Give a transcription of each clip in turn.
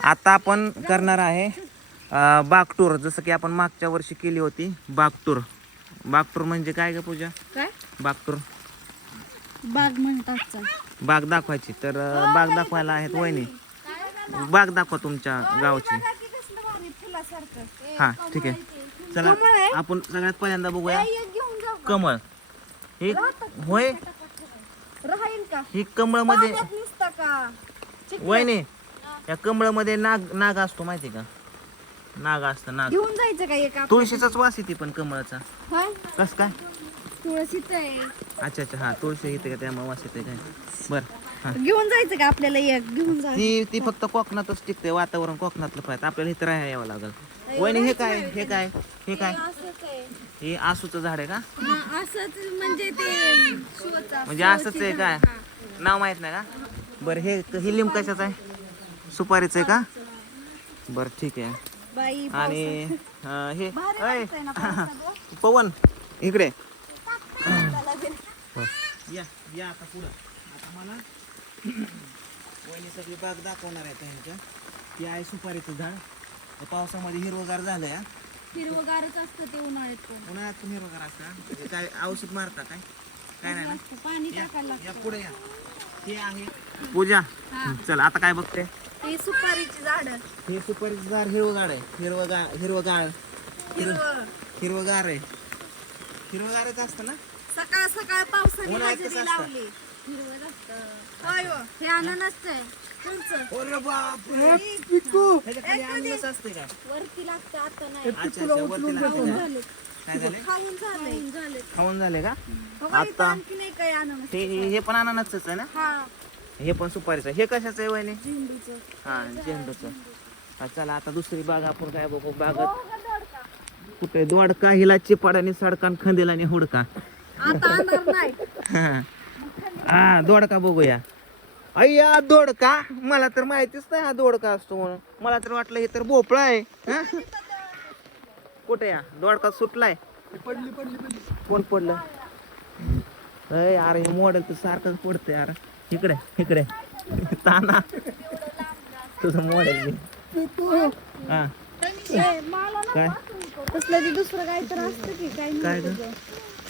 आता आपण करणार आहे अं, बाग टूर जसं की आपण मागच्या वर्षी केली होती बाग टूर बाग टूर म्हणजे काय ग पूजा? काय? बाग टूर बाग म्हणतात बाग दाखवायची. तर बाग दाखवायला आहेत वहिनी. बाग दाखवा तुमच्या गावची. हा ठीक आहे. चला आपण सगळ्यात पहिल्यांदा बघूया. कमळ. हे होय? ही कमळमध्ये वहिनी या कमळमध्ये नाग नाग असतो माहिती का? नाग असतं नाग. घेऊन जायचं का एक आप- तुळशीचाच वास येते पण कमळाचा. होय? कस काय? तुळशीच आहे. अच्छा अच्छा. हा तुळशी येते का? त्यामुळे वास येते काय? बर. हा. घेऊन जायचं का आपल्याला एक? घेऊन ती ती फक्त कोकणातच टिकते वातावरण कोकणातलं पाहिजे आपल्याला इथं राहायला यावं लागेल. वहिनी हे काय? हे काय? हे काय? हे आसूचं झाड आहे का? हा, असंच म्हणजे ते म्हणजे असंच आहे काय? नाव माहीत नाही का? बरं हे ही लिंब कशाचं आहे? सुपारीचं आहे का? बरं ठीक आहे. बाई आणि हे भारी अय. पवन इकडे. या या आता पुढं. आता मला वहिनी सगळी बाग दाखवणार आहे त्यांच्या. ती आहे सुपारीचं झाड. पावसामध्ये हिरवगार झालं या हिरवगारच असतं ते उन्हाळ्यात उन्हाळ्यात पण हिरवगार असतं काय औषध मारता काय? काय नाही. पाणी या टाकायला या पुढे या. हे आहे. पूजा चल आता काय बघते? सुपारीची झाड. हे सुपारीचं झाड हिरवगार आहे. हिरवगार हिरवगार हिरवं हिरवगार आहे. हिरवगारच असतं ना? सकाळ सकाळ पावसाने उन्हाळ्यात हजेरी कसं असतं? लावली. हिरवं असतं होय. हो. हे अननसच आहे. तुमचं? अरे बापरे. ह्याच्या खाली अननस असते का? वरती लागतं आता नाही. अच्छा अच्छा वरती लागते. का? झाले. काय झाले? खाऊन खाऊन झाले. का? बघा इथं आता- आणखी नाही काय अननस. हे हे हे पण अननसच आहे ना? हा. हे पण सुपारीचं. आहे. हे कशाचं आहे वहिनी? झेंडूचं. हा झेंडूचं. हा, चला आता दुसरी बाग आपण काय बघू? बागत हो? कुठे? दोडका हिला चिपाडाने सडकान खंदील आणि हुडका नाही. हा. दोडका बघूया. अय्या दोडका? मला तर माहितीच नाही हा दोडका असतो म्हणून. मला तर वाटलं हे तर भोपळा आहे. हा? कुठे या? दोडका सुटलाय. कोण पडलं? अय अरे हे मॉडेल तर सारखंच पडतंय यार. इकडे इकडे. ताना. तुझं मॉडेल हा. काय? तसलं ते दुसरं काय तर असतं की काय काय ग?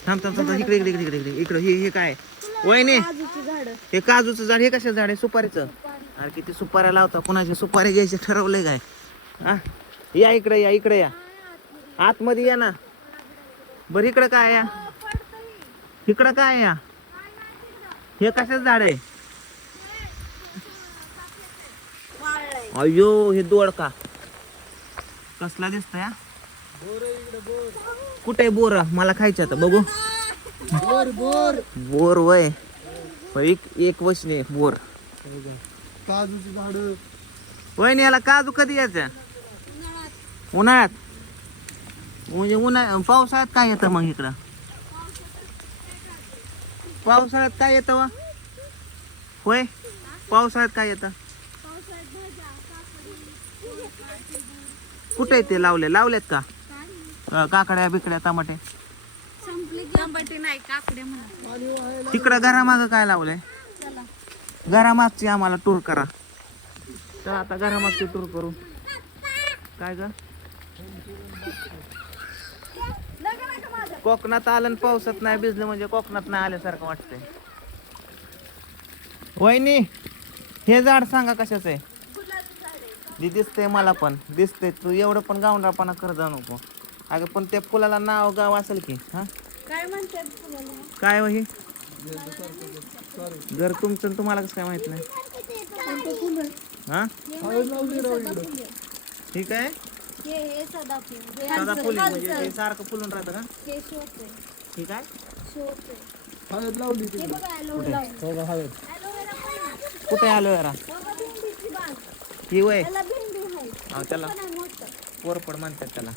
थांब थांब थांब थांब. इकडे इकडे इकडे इकडे इकडे. इकडे हे हे काय? वहिनी. काजूची झाड. हे काजूचं झाड हे कशाचं झाड आहे? सुपारीचं. अरे किती सुपाऱ्या लावता. कुणाची सुपारी घ्यायची ठरवलंय काय? हा? या इकडे या इकडे या. आतमध्ये या ना. बर इकडे काय या? इकडं काय या? हे कशाचं झाड आहे? अयो हे दोडका. कसला दिसतोय हा? कुठे आहे बोर? मला खायचं आता बघू. बोर वय. होय, एक एक वशने बोर. काजूची झाड. वहिनी याला काजू कधी यायचं? उन्हाळ्यात. म्हणजे उन्हाळ्या पावसाळ्यात काय येतं मग इकडं? पावसाळ्यात काय येतं वा? होय पावसाळ्यात काय येतं? कुठे ते लावले? लावलेत का? अं, काकड्या बिकड्या टमाटे संपली टमाटे नाही काकडे म्हणा तिकडं घरामागं काय लावलंय? चला. घरामागची आम्हाला टूर करा. तर आता घरामागची टूर करू. काय ग? कोकणात आलं आणि पावसात नाही भिजलं म्हणजे कोकणात नाही आल्यासारखं वाटतंय. वहिनी हे झाड सांगा कशाचं आहे? जी दिसतंय मला पण दिसतंय तू एवढं पण गावंडापणा कर जाऊ नको. अगं पण त्या फुलाला नाव गाव असेल की हा? काय म्हणतात काय वही? घर तुमचं आणि तुम्हाला कसं काय माहीत नाही? हा ठीक आहे? हे? हे सदाफूल. हे साधा आमचं फुली म्हणजे. ते सारखं फुलून राहतं का? हे शोच आहे. ठीक आहे शोच आहे. हळद लावली हे बघा aloe लावून. कुठे आलो यारा भेंडीची बाग. ही वय. त्याला भेंडी आहे. त्याला. पण आहे मोठं. कोरपड म्हणतात त्याला.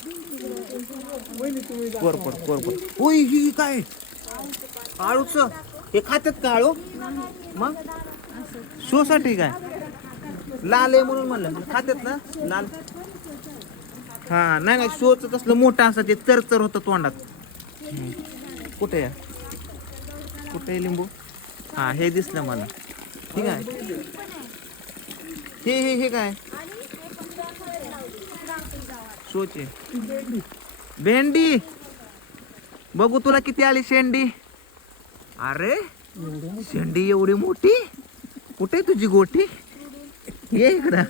कोरपड कोरपड. ओय ही काय? आळूच? हे खात्यात का आळू? मग? शो साठी काय? लाल आहे म्हणून म्हणलं. खात्यात ना? लाल. हा नाही नाही शोच तसलं मोठं असं ते तर होतं तोंडात. हम्म. कुठे आहे? कुठे आहे लिंबू? हा हे दिसलं मला. ठीक आहे. हे हे हे काय? सोचे भेंडी. बघू तुला किती आली शेंडी. अरे शेंडी एवढी मोठी? कुठे तुझी गोठी ये इकडं.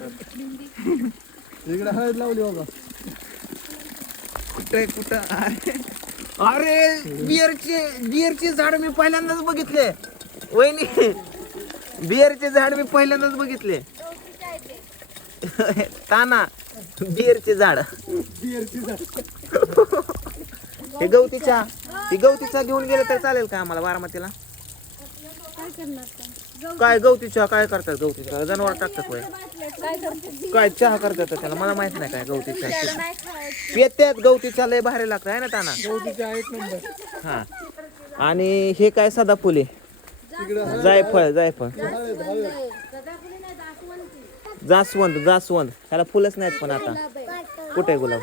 इकडे हळद लावली बघा. कुठे कुठं? अरे अरे बियरचे बियरचे झाड मी पहिल्यांदाच बघितले. वहिनी बियरचे झाड मी पहिल्यांदाच बघितले. ताना बिअरची झाड. हे गवतीच्या हे गवतीचा घेऊन गेलं तर चालेल का आम्हाला बारामतीला? काय करणार काय गवतीच्या काय करतात गवतीच्या? जनावर टाकतात होय काय करते काय चहा करतात त्याला? मला माहीत नाही काय गवतीच्या नाही खायचं पित्यात गवतीच्या लय भारी लागतं आहे ना ताना? नंबर. हा. आणि हे काय सदा फुले जायफळ. जायफळ जास्वंद जास्वंद त्याला फुलंच नाहीत पण आता. कुठे गुलाब?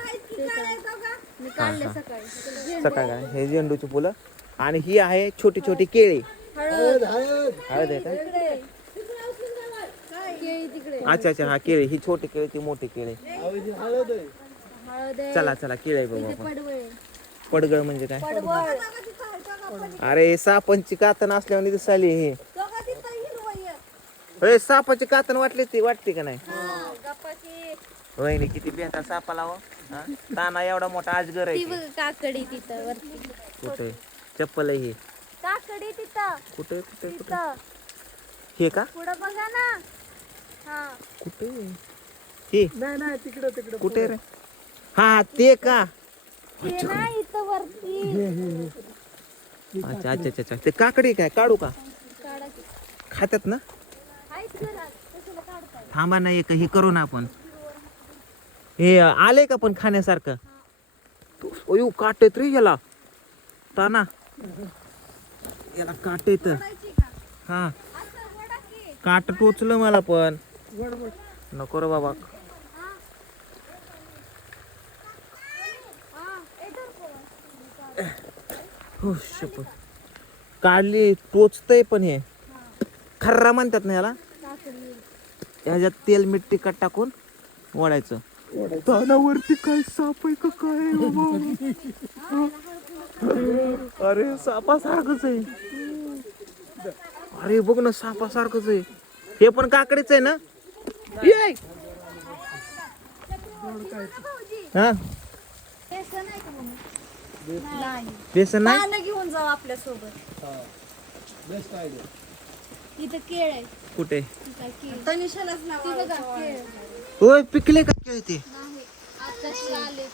सकाळी काय हे झेंडूची फुलं. आणि ही आहे छोटी छोटी केळी. हळद. आहे तिकडे. अच्छा अच्छा. हा केळी. ही छोटी केळी ती मोठी केळी. चला चला. केळी बघू आपण. पडगळ म्हणजे काय? अरे सापांची कातण असल्यावर दिसाली हे. होय सापाची कातण वाटली ती वाटते का नाही? वहिनी किती बेता सापाला हो हा? ताना एवढा मोठा आजगर आहे ती की. बघ काकडी तिथं वरती. कुठे? चप्पल आहे ही. काकडी तिथं. कुठे कुठे कुठे? तिथं. हे का? पुढं बघा ना. हा. कुठे? हे. नाही नाही तिकडे तिकडे कुठे रे? हा ते का? ते ना इथं वरती. अच्छा अच्छा अच्छा अच्छा. ते काकडी काय? काढू का? काढा की. खात्यात ना? थांबा ना एक हे करू ना आपण. हे आले का पण खाण्यासारखं? अयो काटेत रे याला. ताना. याला काटेत हा. काट टोचलं मला पण. नको रे बाबा. हो शपथ. काढली टोचतय पण हे. खर्रा म्हणतात ना याला. ह्याच्यात तेल मीठ तिखट टाकून ओढायचं. तानावरती काय साप आहे का काय आहे बाबा? अरे सापासारखंच आहे. अरे बघ ना सापासारखंच आहे. हे पण काकडीच आहे ना? ये. हा? बेसन आहे का मम्मी? नाही बेसन नाही? पानं घेऊन जाऊ आपल्यासोबत बेस्ट आयडिया इथं केळ आहे. कुठे? केळ. तनिषालाच केळ. होय पिकले का केळी ते? नाही आताशी आले.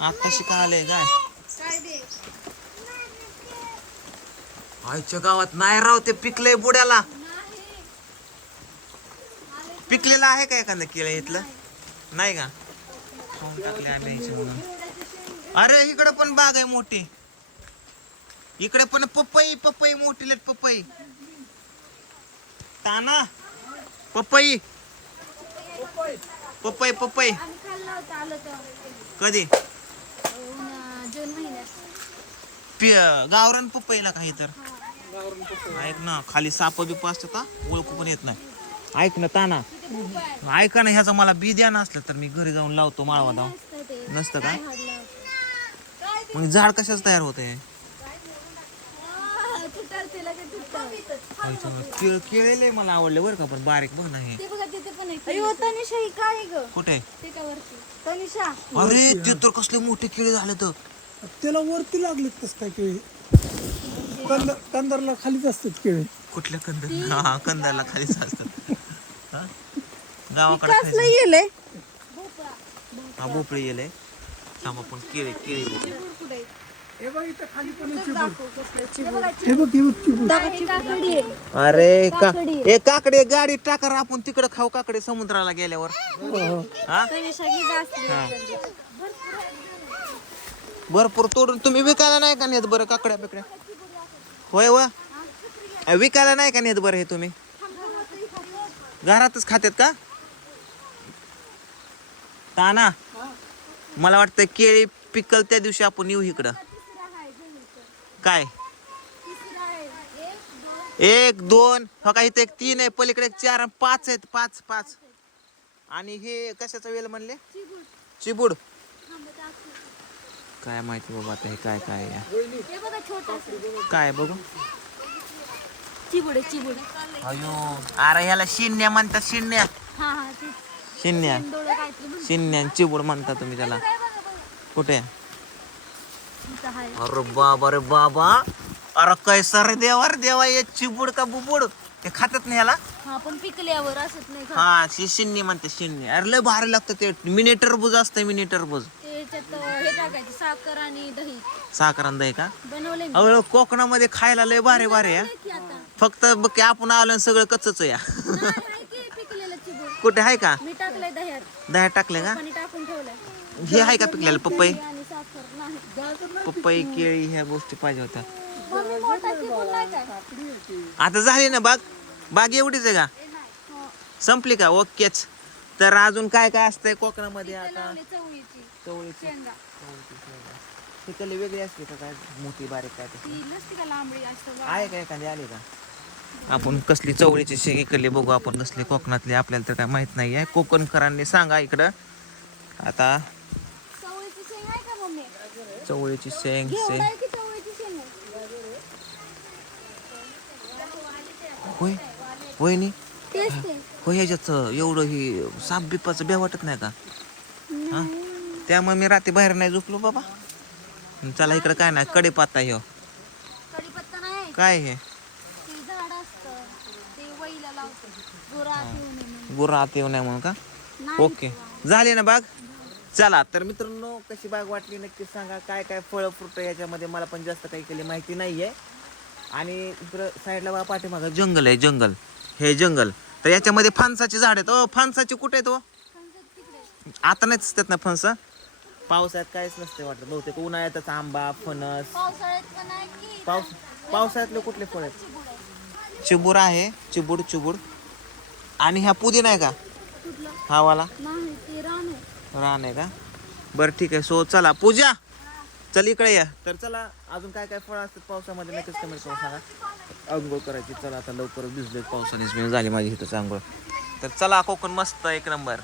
आता शिका आले? काय काय दे? आईच्या गावात नाही राव ते पिकलंय बुड्याला. पिकलेलं आहे का एखादं केळं इथलं? नाही का? खाऊन टाकले आम्ही यायचे म्हणून. अरे इकडे पण बाग आहे मोठी. इकडे पण पपई पपई मोठी लेट पपई. ताना. पपई. पपई पपई. कधी? गावरान पपईला काही तर. ऐक ना खाली साप बिप असतात हा, ओळखू पण येत नाही. ऐक ना ताना. ऐका ना ह्याचा मला बी द्या नसलं तर मी घरी जाऊन लावतो माळवा जाऊन. ते. नसतं का. मग झाड कशाच तयार होत ते लगेच तुटतं. केळ केळेले मला आवडले बरं का पण बारीक बघ ना हे ते बघा तिथे पण आहे. अयो तनिषा ही काय ग? कुठे? आहे? ते का वरती तनिषा. अरे ते तर कसले मोठे केळी झाले तर. त्याला वरती लागलेत कस काय केळी? कंद कंदरला खालीच असतात केळी. कुठल्या कंद हा कंदाला खालीच असतात. हा? गावाकडे कसलं खायचं. गेलंय हा भोपळी गेले थांब आपण केळी केळी अरे का ए काकडे गाडी टाकर आपण. तिकडे खाऊ काकडे समुद्राला गेल्यावर. हा? भरपूर तोडून तुम्ही विकायला नाही का नेत बरं काकड्या बिकड्या? होय व विकायला नाही का नेत बरं हे तुम्ही? घरातच खात्यात का? ताना मला वाटतं केळी पिकल त्या दिवशी आपण येऊ इकडं. काय? एक दोन. हो का इथे एक तीन आहे. पलीकडे एक चार आणि पाच आहेत. पाच पाच. आणि हे कशाचा वेल म्हणले? चिबूड. काय माहिती बाबा आता हे काय काय आहे. हे काय बघू? चिबूड आहे चिबूड अयो. अरे ह्याला शिन्या म्हणतात शिन्या. हा हा ते शिन्या. डोळं काहीतरी म्हणतात. शिन्या चिबूड म्हणता तुम्ही त्याला. कुठे? अरे बाबा रे बाबा. अरे कैसा रे देवा रे देवा हे चिबूड का बुबुड? ते खातात नाही ह्याला हा पण पिकल्यावर असत नाही का हा शि- शिन्नी म्हणते शिन्नी. अरे लय भारी लागतं ते. मिनी टरबूज असतं मिनी टरबूज त्याच्यात हे टाकायचे साखर आणि दही. साखरांद आहे का? बनवले मी. अहो कोकणामध्ये खायला लय भारी भारी आहे. की आता? फक्त बघ की आपण आलो आणि सगळं कच्च या. नाही, आहे की पिकलेलं चिबूड. कुठे आहे का? मी टाकलंय दह्यात. दह्यात टाकले का? पाणी टाकून ठेवलंय. हे आहे का पिकलेलं पपई आणि साखर नाही पपई केळी ह्या गोष्टी पाहिजे होत्या. आता झाली ना बाग? बाग एवढीच आहे का? हो. संपली का? ओकेच. तर अजून काय काय असतंय कोकणामध्ये आता? चवळीची. तिकडली वेगळी असते का काय? मोठी बारीक काय आहे का एखादी? आली का? आपण कसली चवळीची शेग इकडली बघू? आपण कसली कोकणातली? आपल्याला तर काय माहीत नाही आहे कोकणकरांनी सांगा इकडं. आता चवळीची शेंग आहे का मम्मी चवळीची शेंग शेंग? होय? होय नी? होय ह्याच्यात एवढं ही साप बिपाचं बे वाटत नाही का? हा? त्यामुळे मी रात्री बाहेर नाही झोपलो बाबा. चला इकडं काय नाही कडीपाता ह्यो. कढीपत्ता नाही. काय हे? गोरा गुरात येऊ नये म्हणून का? ओके. झाली ना बाग? चला. तर मित्रांनो कशी बाग वाटली नक्की सांगा. काय काय फळं फ्रुट याच्यामध्ये मला पण जास्त काही केली माहिती नाहीये. आणि इकडं साईडला बा पाठीमागं जंगल आहे जंगल. हे जंगल. तर याच्यामध्ये फणसाचे झाड आहेत. ओ फणसाचे कुठे आहेत ओ तिकडे आता नाही दिसतात ना फणस? पावसाळ्यात काहीच नसते वाटत. बहुतेक उन्हाळ्यातच आंबा फणस. आहे पाऊस पावसाळ्यातले कुठले फळ आहेत? चिबूड आहे. चिबूड आहे चिबूड चिबूड आणि ह्या पुदिना आहे का? हा वाला नाही रान आहे का? बरं ठीक आहे. सो चला पूजा. चल इकडे या. तर चला अजून काय काय फळं असतात पावसामध्ये नक्कीच कमेंट करून सांगा. आंघोळ करायची. चला आता लवकर भिजलोय. पावसानेच मी झाली माझी इथं आंघोळ तर चला कोकण मस्त एक नंबर.